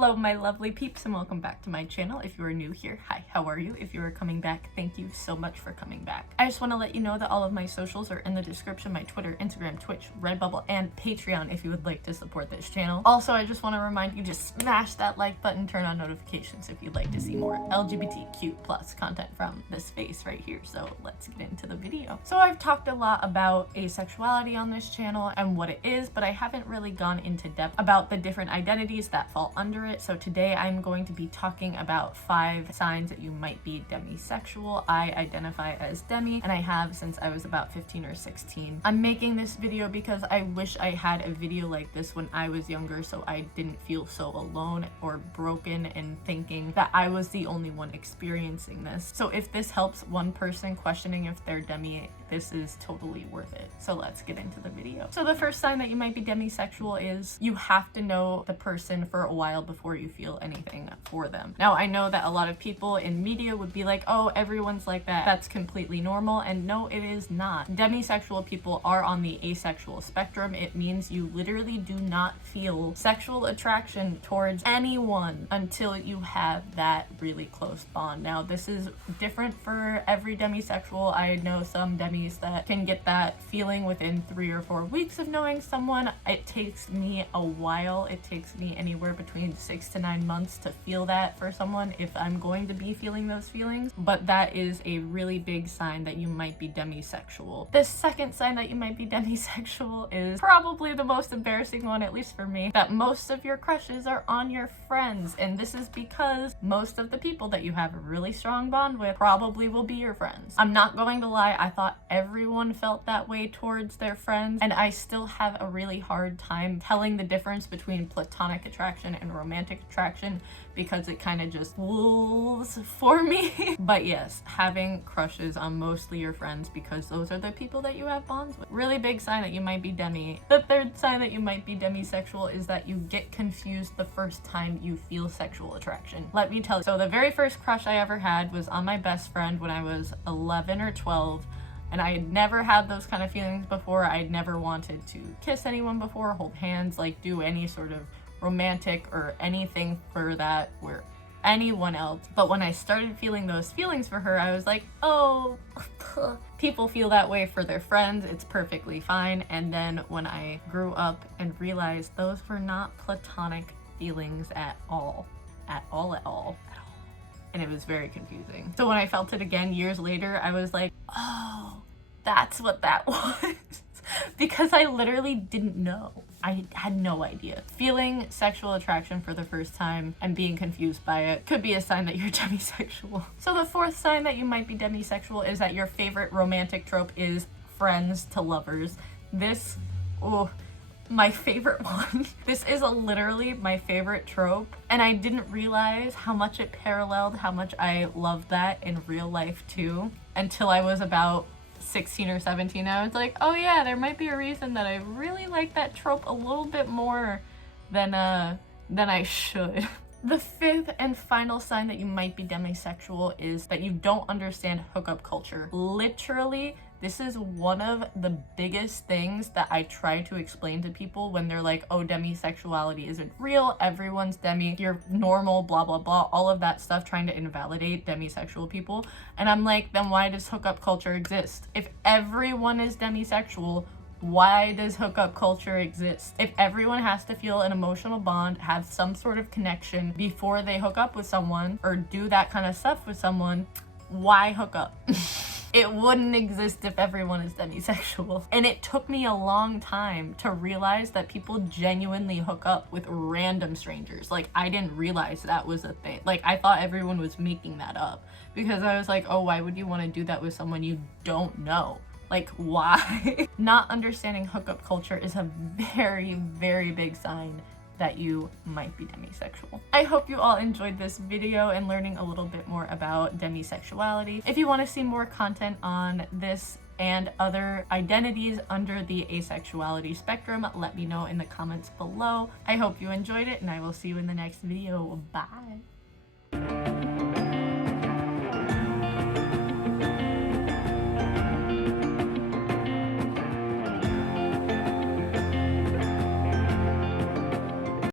Hello my lovely peeps and welcome back to my channel. If you are new here, hi, how are you? If you are coming back, thank you so much for coming back. I just want to let you know that all of my socials are in the description, my Twitter, Instagram, Twitch, Redbubble, and Patreon if you would like to support this channel. Also, I just want to remind you to smash that like button, turn on notifications if you'd like to see more LGBTQ plus content from this face right here. So let's get into the video. So I've talked a lot about asexuality on this channel and what it is, but I haven't really gone into depth about the different identities that fall under it. So today I'm going to be talking about 5 signs that you might be demisexual. I identify as demi and I have since I was about 15 or 16. I'm making this video because I wish I had a video like this when I was younger so I didn't feel so alone or broken and thinking that I was the only one experiencing this. So if this helps one person questioning if they're demi, this is totally worth it. So let's get into the video. So the first sign that you might be demisexual is you have to know the person for a while before you feel anything for them. Now I know that a lot of people in media would be like, oh, everyone's like that, that's completely normal, and no, it is not. Demisexual people are on the asexual spectrum. It means you literally do not feel sexual attraction towards anyone until you have that really close bond. Now this is different for every demisexual. I know some demis that can get that feeling within 3 or 4 weeks of knowing someone. It takes me a while. It takes me anywhere between 6 to 9 months to feel that for someone if I'm going to be feeling those feelings, but that is a really big sign that you might be demisexual. The second sign that you might be demisexual is probably the most embarrassing one, at least for me, that most of your crushes are on your friends, and this is because most of the people that you have a really strong bond with probably will be your friends. I'm not going to lie, I thought everyone felt that way towards their friends, and I still have a really hard time telling the difference between platonic attraction and romantic attraction because it kind of just wolves for me. But yes, having crushes on mostly your friends because those are the people that you have bonds with. Really big sign that you might be demi. The third sign that you might be demisexual is that you get confused the first time you feel sexual attraction. Let me tell you. So the very first crush I ever had was on my best friend when I was 11 or 12. And I had never had those kind of feelings before. I'd never wanted to kiss anyone before, hold hands, like do any sort of romantic or anything for that where anyone else. But when I started feeling those feelings for her, I was like, oh, people feel that way for their friends. It's perfectly fine. And then when I grew up and realized those were not platonic feelings at all. And it was very confusing. So when I felt it again years later, I was like, oh, that's what that was. Because I literally didn't know. I had no idea. Feeling sexual attraction for the first time and being confused by it could be a sign that you're demisexual. So the fourth sign that you might be demisexual is that your favorite romantic trope is friends to lovers. This, oh, my favorite one. This is literally my favorite trope, and I didn't realize how much it paralleled how much I loved that in real life too until I was about 16 or 17. I was like, oh yeah, there might be a reason that I really like that trope a little bit more than I should. The fifth and final sign that you might be demisexual is that you don't understand hookup culture. Literally, this is one of the biggest things that I try to explain to people when they're like, oh, demisexuality isn't real, everyone's demi, you're normal, blah, blah, blah, all of that stuff, trying to invalidate demisexual people. And I'm like, then why does hookup culture exist? If everyone is demisexual, why does hookup culture exist? If everyone has to feel an emotional bond, have some sort of connection before they hook up with someone or do that kind of stuff with someone, why hook up? It wouldn't exist if everyone is demisexual. And it took me a long time to realize that people genuinely hook up with random strangers. Like, I didn't realize that was a thing. Like, I thought everyone was making that up because I was like, oh, why would you want to do that with someone you don't know? Like, why? Not understanding hookup culture is a very, very big sign that you might be demisexual. I hope you all enjoyed this video and learning a little bit more about demisexuality. If you want to see more content on this and other identities under the asexuality spectrum, let me know in the comments below. I hope you enjoyed it and I will see you in the next video. Bye.